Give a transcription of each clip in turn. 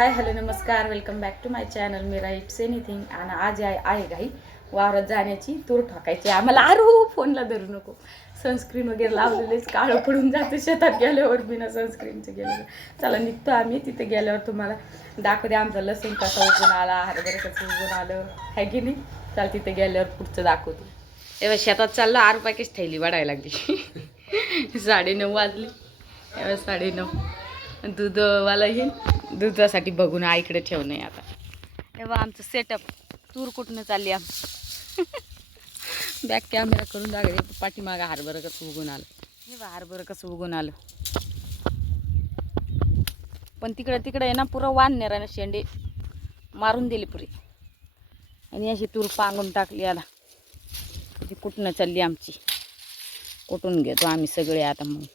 हाय hello नमस्कार, welcome back to my channel मेरा it's anything. आणि आज आहे घाई वावरात जाण्याची, तूर ठोकायची आम्हाला. अरे फोनला धरू नको, सनस्क्रीन वगैरे लावलेलेच काळं पडून जाते शेतात गेल्यावर बिना सनस्क्रीनचं गेलं. चला निघतो आम्ही. तिथे गेल्यावर तुम्हाला दाखवते आमचा लसूण कसा उगून आला, हरभरे कसं उगून आलं आहे की नाही. चला तिथे गेल्यावर पुढचं दाखवतो. तेव्हा शेतात चाललं, ₹8 थैली वाढायला लागली. 9:30 वाजले. तेव्हा 9:30 दूधवाला येईल, दुधासाठी बघून आईकडे ठेवणं आहे आता. तेव्हा आमचं सेटअप तूर कुठनं चालली आम बॅक कॅमेरा करून दाखवते. पाठीमागं हरभरं कसं उगून आलं, हे बा हरभरं कसं उगून आलं. पण तिकडे आहे ना पुरं वाननेरानं शेंडे मारून दिली पुरी, आणि अशी तूर पांगून टाकली. याला ती कुठनं चालली आमची, कुठून घेतो आम्ही सगळे आता. मग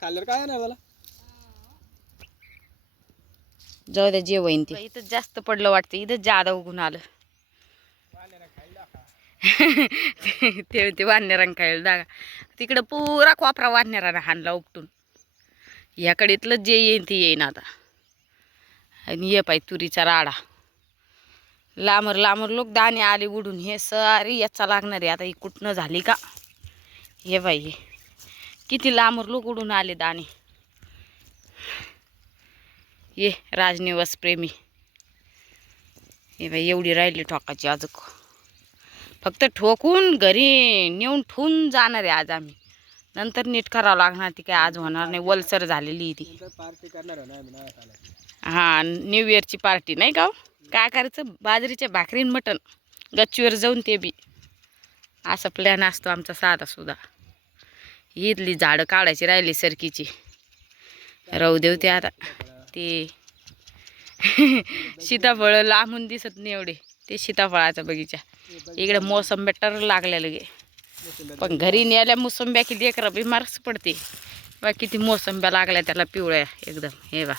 खाल्लं काय नाही मला, जाऊ द्या जे होईन ते. इथं जास्त पडलं वाटतं, इथं जादा उगून आलं. ते वाननेरांना खायला दागा. तिकडं पुरा कोपरा वाननेरानं हाणला उपटून. ह्याकडे इथलं जे येईन ते येईन आता. आणि ये पाय तुरीचा राडा, लांबर लोक दाणे आले उडून. हे सारी याचा लागणार आहे आता. ही कुठनं झाली का हे बाई, हे किती लांबर लोक उडून आले दाणे. ये राजनिवास प्रेमी, हे बाई एवढी राहिली ठोकाची. अजून फक्त ठोकून घरी नेऊन ठेवून जाणार आहे आज आम्ही. नंतर नीट करावं लागणार. ती काय आज होणार नाही, वलसर झालेली ती. पार्टी करणार हां, न्यू इयरची पार्टी नाही का. काय करायचं, बाजरीच्या भाकरीन मटण गच्चीवर जाऊन, ते बी असा प्लॅन असतो आमचा साधा सुद्धा. इथली झाडं काढायची राहिली सरकीची, राहू देऊ ते आता. ते सीताफळ लांबून दिसत नाही एवढे, ते सीताफळाचा बगीचा. इकडे मोसंब्या टर लागलेलं गे, पण घरी न्यायला मोसंब्या किती लेकरं बिमारच पडते बा. किती मोसंब्या लागल्या त्याला पिवळ्या एकदम. हे बा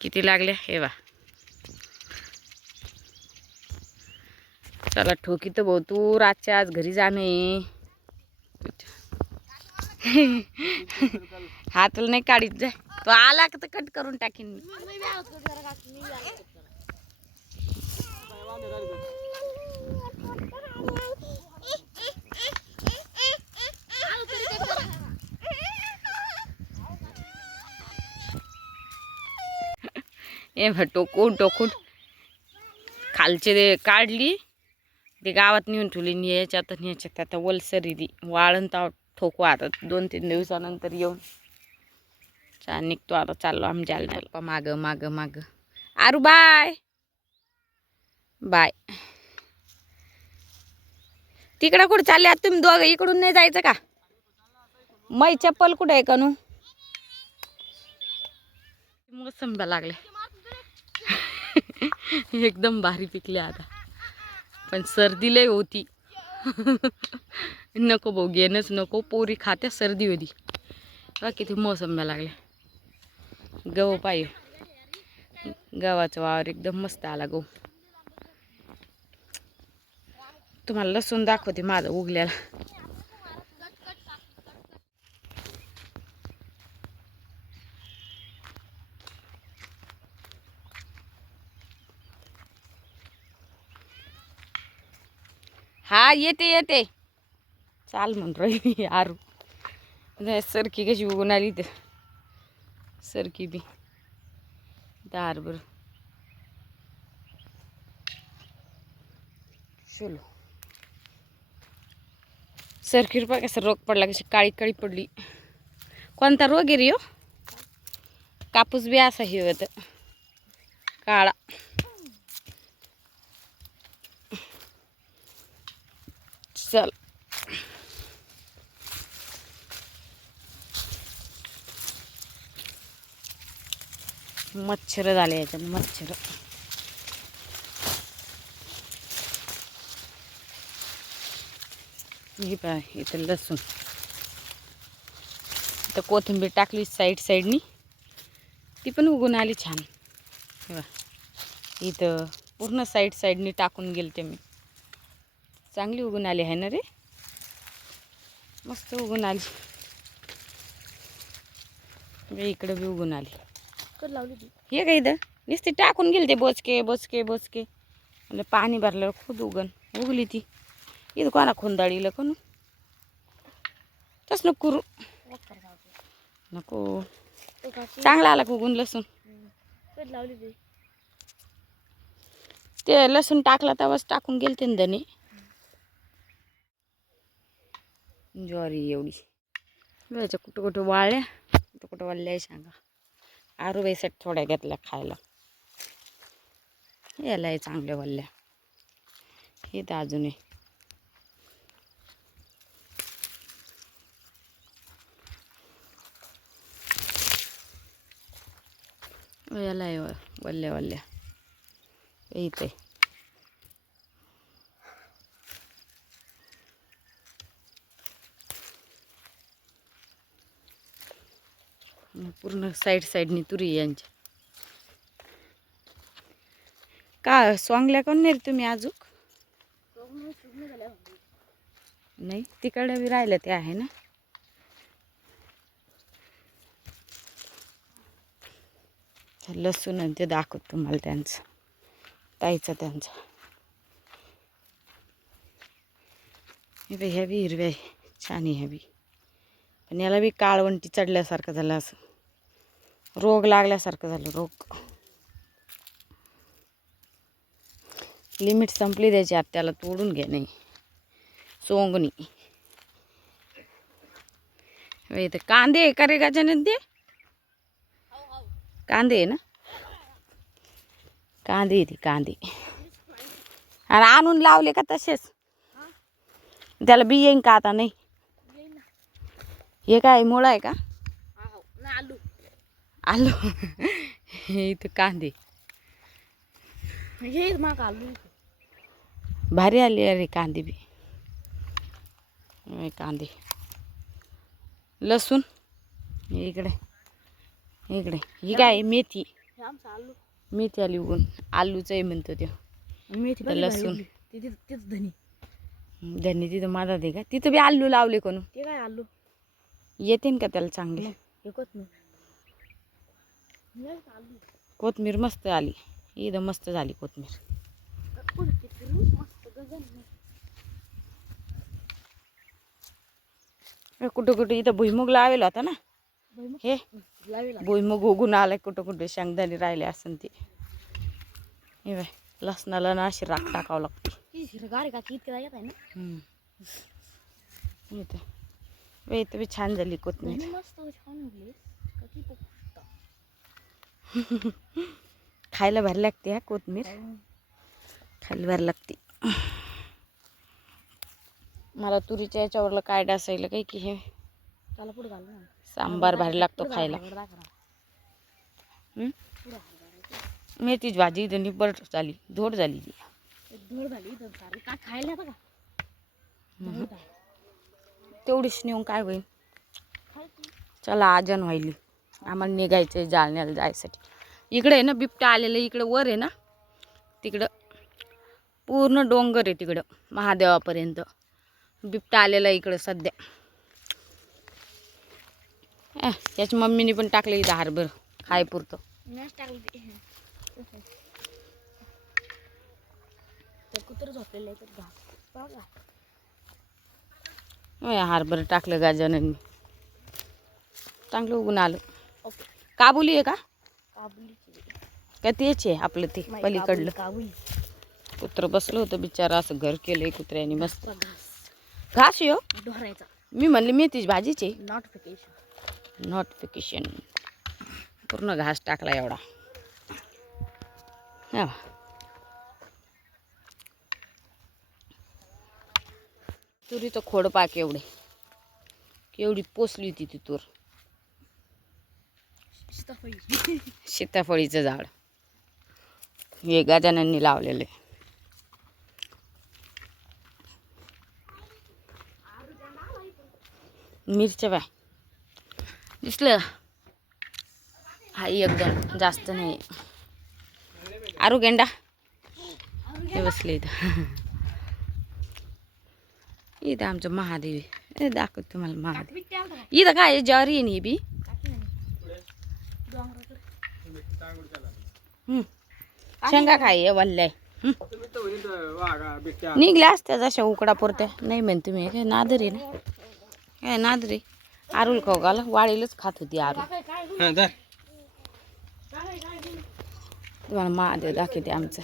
किती लागल्या, हे बा. चला ठोकी तर भाऊ, तू रातच्या आज घरी जाणे. हातला नाही काढीत जाय, तो आला तर कट करून टाकीन मी. हे टोकून खालचे ते काढली, ते गावात नेऊन ठेवली. याच्यात आता वलसरी ती वाळण ताव ठोकू आता. 2-3 दिवसानंतर येऊन छान निघतो आता. चाललो आम्ही जालन्याला. माग आरू बाय बाय. तिकडं कुठं चालले आता तुम्ही दोघं? इकडून नाही जायचं का? मै चप्पल कुठे आहे कानू? मोसंब्या लागले एकदम भारी पिकले आता, पण सर्दी लय होती. नको भाऊ, घेणंच नको. पोरी खात्या, सर्दी होती बा. किती मोसंब्या लागल्या. गहू पाहिजे, गव्हाचा वावर एकदम मस्त आला गहू. तुम्हाला लसूण दाखवते माझं उगल्याला. हा येते चाल म्हणून राहिली आरू. सरकी कशी उगून आली तर, सरकी बी दारभर. चलो सरकीर बघ कसा रोग पडला, कशी काळी काळी पडली. कोणता रोग आहे रे हो? कापूस बी असा हे होत काळा. चल मच्छर झाले याच्यात, मच्छर. हे पाय इथं लसूण, इथं कोथिंबीर टाकली साईडनी, ती पण उगून आली छान. हे बा इथं पूर्ण साईडनी टाकून गेले ते मी. चांगली उगून आली आहे ना रे, मस्त उगून आली. इकडं बी उगून आली. कधी लावली ती? हे काय इथं नुसते टाकून गेले ते बोचके बोचके बोचके म्हणजे पाणी भरल्यावर खूप उगली ती इथं कोणा खोंदाळीला कोण तस नको करू नको चांगला आला उगून लसूण कधी लावली ती? ते लसूण टाकला तेव्हाच टाकून गेलते ना धने ज्वारी एवढी याच्या कुठं कुठं वाळल्या कुठं कुठं वाळल्या सांगा आरूबाईसाठी थोड्या घेतल्या खायला याला चांगल्या वाळल्या हे तर अजून आहे याला आहे वल्ल्या वल्ल्या इथे पूर्ण साईडनी तुरी यांच्या का स्वांगल्या कोण नाही रे तुम्ही अजून नाही तिकडे बी राहिलं ते आहे ना लसूण ते दाखवत तुम्हाला त्यांचं ताईचं त्यांचं हे ह्या बी हिरव्या आहे छान आहे ह्या बी पण याला बी काळवंटी चढल्यासारखं झालं असं रोग लागल्यासारखं झालं रोग लिमिट संपली द्यायची आता त्याला तोडून घे नाही सोंगणी इथे कांदे आहे का रे गाजानन ते कांदे आहे ना कांदे आहे ते कांदे आणि आणून लावले का तसेच त्याला बी येईन का आता नाही हे काय मुळा आहे का आलू आलू हे इथं कांदे हे मग आलू भारी आली अरे कांदे बी कांदे लसूण इकडे इकडे ही काय मेथी हे आमचं आलू मेथी आली उगून आलूच आहे म्हणतो ते मेथी तर लसूण तेच धनी धनी तिथं माझा दे का तिथं बी आलू लावले कोण ते काय आलू येते का त्याला चांगले हे कोथमीर आलू कोथमीर मस्त आली इथं मस्त झाली कोथमीर मस्त गगन कुठं कुठं इथं भुईमुग लावेल होता ना हे लावेला भुईमुग उगून आलाय कुठं कुठं शेंगदाणे राहिले असन ते हे बाय लसणाला ना अशी राख टाकावं लागते हिरगार का इतकं येत आहे ना इथं इथं बी छान झाली कोथमीर मस्त छान होली खायला भारी लागते हा कोथमीर खायला भारी लागते मला तुरीच्या याच्यावरलं काय डासायला काही की हे त्याला पुढे घाल ना सांबार भारी लागतो खायला मेथीची भाजी त्यांनी बरं झाली धोड झाली ती धड झाली तर सारी का खायला का तेवढीच नेऊन काय होईल चला आजन व्हायली आम्हाला निघायचं आहे जालन्याला जायसाठी इकडे आहे ना बिबट्या आलेलं इकडं वर आहे ना तिकडं पूर्ण डोंगर आहे तिकडं महादेवापर्यंत बिबट्या आलेला इकडं सध्या याची मम्मीने पण टाकलं इथं हारभर खाय पुरतं कुत्र झोपलेलं आहे तर घास हारभर टाकलं गाजन चांगलं उगून आलं ओके काबुली आहे का काबुलीची का तेच आहे आपलं ते पलीकडलं काबुली कुत्रं बसलं होतं बिचारा असं घर केलंय कुत्र्याने मस्त घास यो ढोरायचा मी म्हणले मेथीची भाजीची नोटिफिकेशन पूर्ण घास टाकला एवढा हा तुरीचं खोड पाक एवढे केवढी पोचली होती ती तूर सीताफळीचं झाड हे गजानननी लावलेलं आहे मिरच्या बाय दिसलं हा एकदम जास्त नाही आरू गेंडा हे बसले इथं इथं आमचं महादेव आहे दाखवत तुम्हाला महादेव इथं काय ज्वारी आहे ना ही बी शेंगा खाय वल्ल्या तुम्ही तर होईल वाघा बिट्ट्या निघल्या असत्या जशा उकडा पुरत्या नाही म्हण तुम्ही काय नादरी ना काय नादरी आरुल खाऊ घाला वाळीलच खात होती आरुल हा धर. तुम्हाला महादेव दाखवते आमचं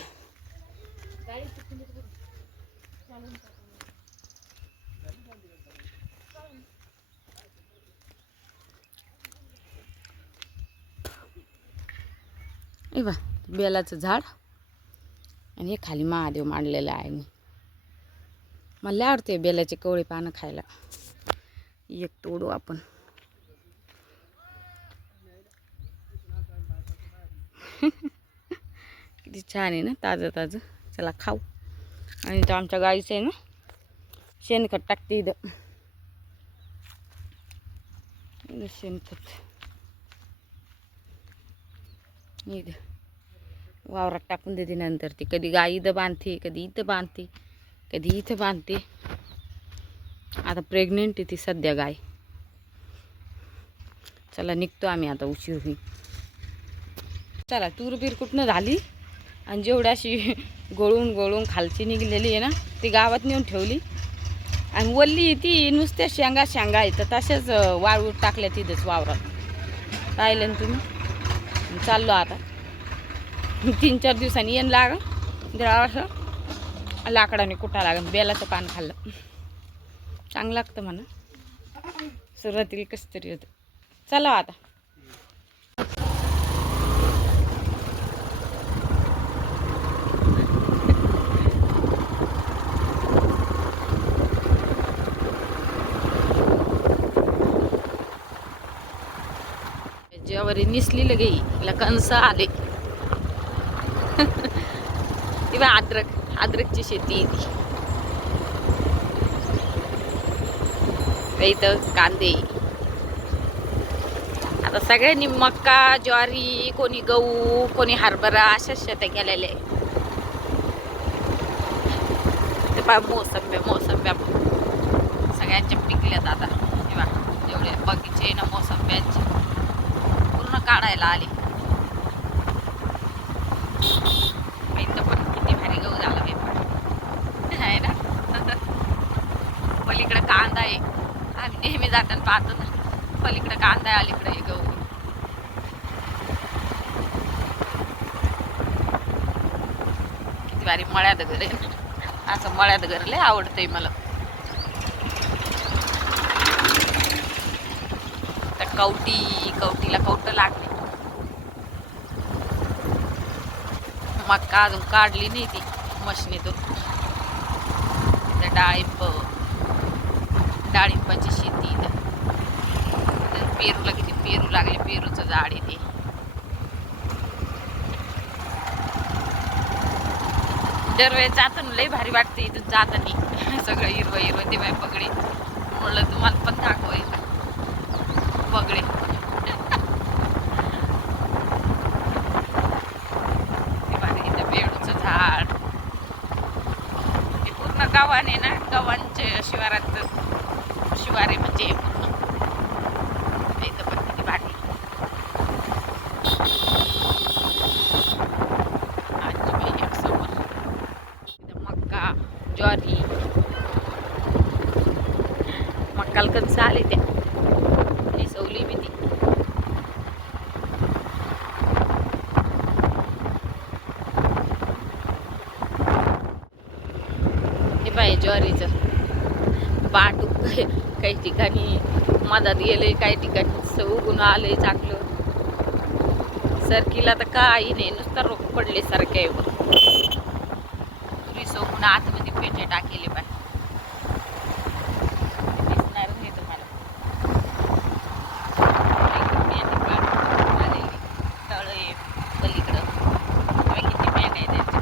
ए बा बेलाचं झाड आणि हे खाली महादेव मांडलेलं आहे मी मला लय आवडते बेलाचे कवळे पानं खायला एक तोडू आपण किती छान आहे ना ताजं ताजं चला खाऊ आणि तो आमच्या गाईचं आहे ना शेणखत टाकते इथं शेणखत इथं वावरात टाकून देते नंतर ती कधी गाई इथं बांधते कधी इथं बांधते कधी इथं बांधते आता प्रेग्नेंट आहे ती सध्या गाय चला निघतो आम्ही आता उशीर होईल चला तूरबीर कुठनं झाली आणि जेवढी अशी गळून गळून खालची निघलेली आहे ना ती गावात नेऊन ठेवली आणि वल्ली ती नुसत्या शेंगा शेंगा आहे तर तशाच वाळू टाकल्या तिथंच वावरात पाहिलं ना तुम्ही चाललो आता 3-4 दिवसांनी येण लाग जरा असं लाकडाने कुठा लागेल बेलाचं पान खाल्लं चांगलं लागतं म्हणा सुरुवातीला कसं तरी होतं चला आता ज्यावर निसली लगे कंस आले ती बा अद्रकची शेती ती इथं कांदे आता सगळ्यांनी मक्का ज्वारी कोणी गहू कोणी हरभरा अशाच शेत्या केलेल्या ते पा मोसंब्या सगळ्यांच्या पिकल्यात आता तेव्हा जेवढे बगीचे ना मोसंब्यांचे पूर्ण काढायला आले इथं पण किती भारी गहू झाला आहे ना पलीकडे कांदा आहे आम्ही नेहमी जाताना पाहतो ना पलीकडे कांदा आहे अलीकडे गहू किती भारी मळ्यात घर आहे असं मळ्यात घर लय आवडतंय मला तर कवटीला कवट लागले मक्का अजून काढली नाही ती मशनीतून डाळिंबाची शेती पेरूला किती पेरू लागले पेरूचं झाड आहे ते दरवेळेस जाताना लय भारी वाटते इथून जाताना सगळं हिरवं ते बाय पगडे म्हणलं तुम्हाला पण दाखवायचं पगडे झाड हे पूर्ण गावाने ना गावांचे शिवारे म्हणजे पूर्ण इथं पण किती भारी एक समोर इथं मक्का ज्वारी मक्काला कधी आले त्या ही सवली बी ती ज्वारीचं बाटू काही ठिकाणी मधात गेले काही ठिकाणी उगून आले चांगलं सरकीला तर काही नाही नुसतं रोग पडले सारखे पुरी सोगून आतमध्ये पेटे टाकेले पाय दिसणार नाही तुम्हाला तळ आहे पलीकडं किती मेन आहे त्यांच्या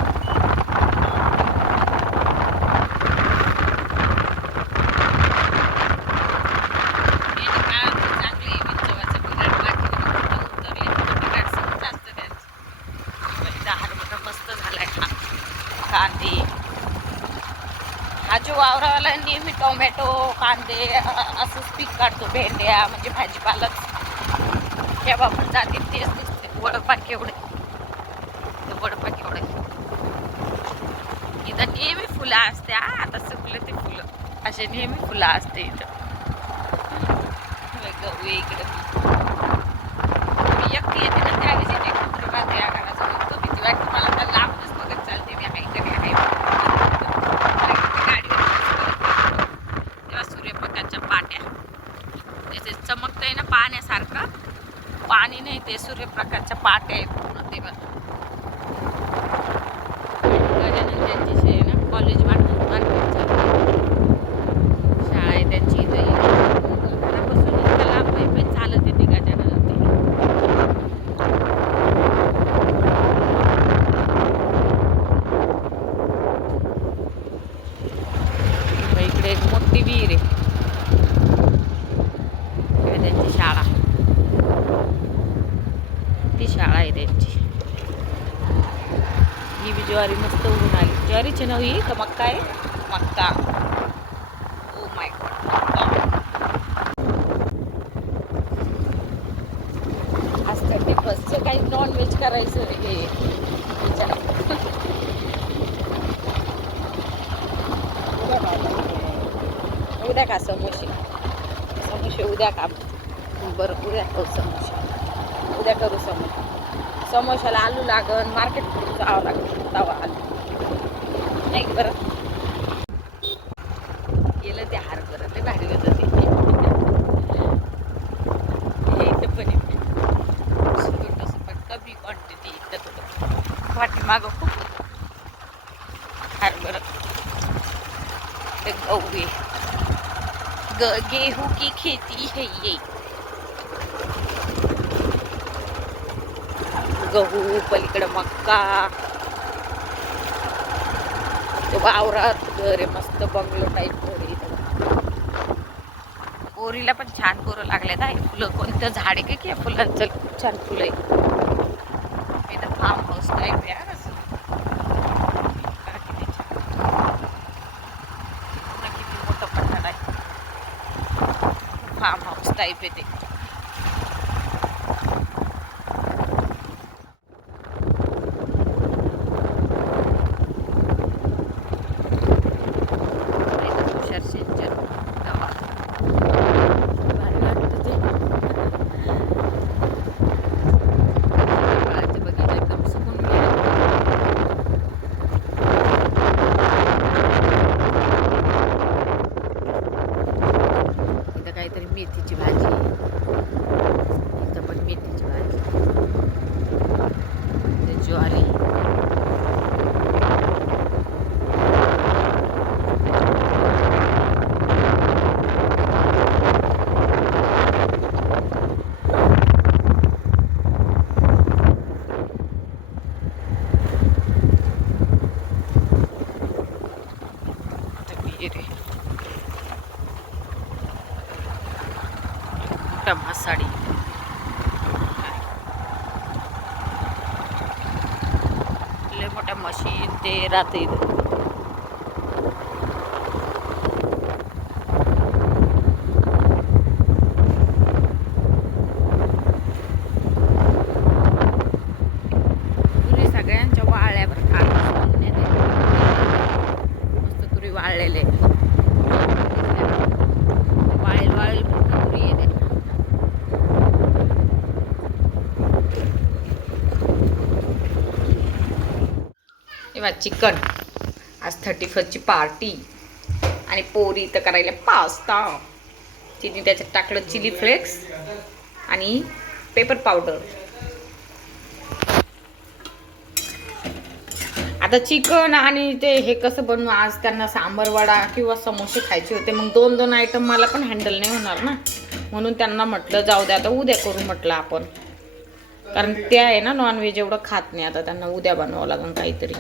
कांदे हा जो वावरावाला नेहमी टोमॅटो कांदे असंच पीक काढतो भेंड्या म्हणजे भाजीपालक केव्हा पण जातील तेच दिसते वडपाक एवढे वडपाक एवढे इथं नेहमी फुलं असते. आता सुकले ते फुलं असे नेहमी फुलं असते इथं. गहू इकडे मी एकटी येते ना त्यावेळेस येते कुठं राहते या घराचं बघतो भीती वाटते मला. तर लांबच बघत चालते मी आहे कधी आहे गाडीवर तेव्हा सूर्यप्रकाशच्या पाट्या त्याचे चमकतंय ना पाण्यासारखं. पाणी नाही ते सूर्यप्रकाशच्या पाट्या आहे पूर्ण ते बघ. गजानन त्यांची आहे ना कॉलेज मार्केटच्या शाळा आहे त्यांची इथं घरापासून इतकं लांब पण चालत येते गजानन ते. इकडे एक मोठी विहीर आहे त्यांची शाळा. ती शाळा आहे त्यांची. ही बी ज्वारी मस्त उगून आली. ज्वारीची नवी का मक्का आहे? मक्का. ओ माय गॉड मक्का. आज 31st काही नॉनव्हेज करायचं हे विचार. उद्या का समोसे उद्या का? बरं उद्या करू समोसे. उद्या करू समोसे. समोशाला आलू लागन मार्केट करून जावं लागेल तवा आलू नाही बरं. गेलं ते हार करत भारी होतं ते. इथं पण छोटंसं पण कमी क्वांटिटी इथं थोडं वाटी मागं खूप हार बरं. ते गहू गेहूं की खेती है ये. गहू पलीकडे मक्का. ते वावरात घर आहे मस्त बंगलो टाईप घर आहे. बोरीला पण छान बोरं लागले ना. फुलं कोणतं झाड आहे का की फुलांचं खूप छान फुलं आहे. इथं फार्म हाऊस टाईप आहे असं. किती छान किती मोठं पठार आहे. फार्म हाऊस टाईप आहे ते. काहीतरी मेथीची भाजी. इथं पण मेथीची भाजी. ज्वारी. मासाडी. लय मोठ्या मशीन ते राहते इथं. तुरी सगळ्यांच्या वाळल्यावर मस्त तुरी वाळलेले. वाळेल पूर्ण तुरी येते. चिकन आज 31st पार्टी आणि पोरी इथं करायला पास्ता. तिने त्याच्यात टाकलं चिली फ्लेक्स आणि पेपर पावडर. आता चिकन आणि ते हे कसं बनवू. आज त्यांना सांबर वडा किंवा समोसे खायचे होते. मग 2 आयटम मला पण हँडल नाही होणार ना. म्हणून त्यांना म्हटलं जाऊ द्या आता उद्या करू म्हटलं आपण. कारण त्या आहे ना नॉनव्हेज एवढं खात नाही. आता त्यांना उद्या बनवावं लागेल काहीतरी.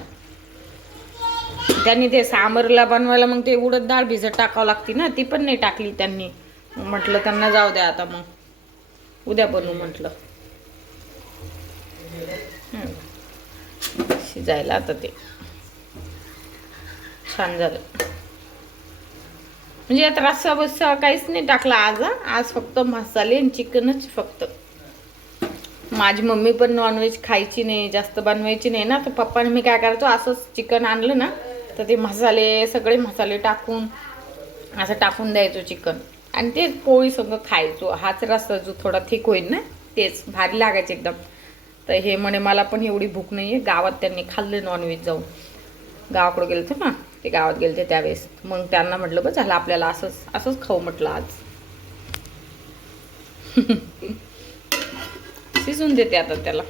त्यांनी ते सांबरला बनवायला मग ते उडद डाळ भिजत टाकावं लागते ना. ती पण नाही टाकली त्यांनी. म्हटलं त्यांना जाऊ द्या आता मग उद्या बनवू म्हटलं. शिजायला आता ते छान झालं. म्हणजे आता रस्सा बस्सा काहीच नाही टाकला आज. आज फक्त मसाले आणि चिकनच फक्त. माझी मम्मी पण नॉनव्हेज खायची नाही, जास्त बनवायची नाही ना, तर पप्पाने मी काय करायचो, असंच चिकन आणलं ना तर ते मसाले सगळे मसाले टाकून असं टाकून द्यायचो चिकन आणि तेच पोळी सगळं खायचो. हाच रस्ता जो थोडा थिक होईल ना तेच भारी लागायचं एकदम. तर हे म्हणे मला पण एवढी भूक नाही आहे. गावात त्यांनी खाल्लं नॉनव्हेज जाऊन, गावाकडे गेलं होतं ना ते, गावात गेले ते त्यावेळेस. मग त्यांना म्हटलं बस झालं आपल्याला असंच असंच खाऊ म्हटलं आज. शिजून देते आता त्याला.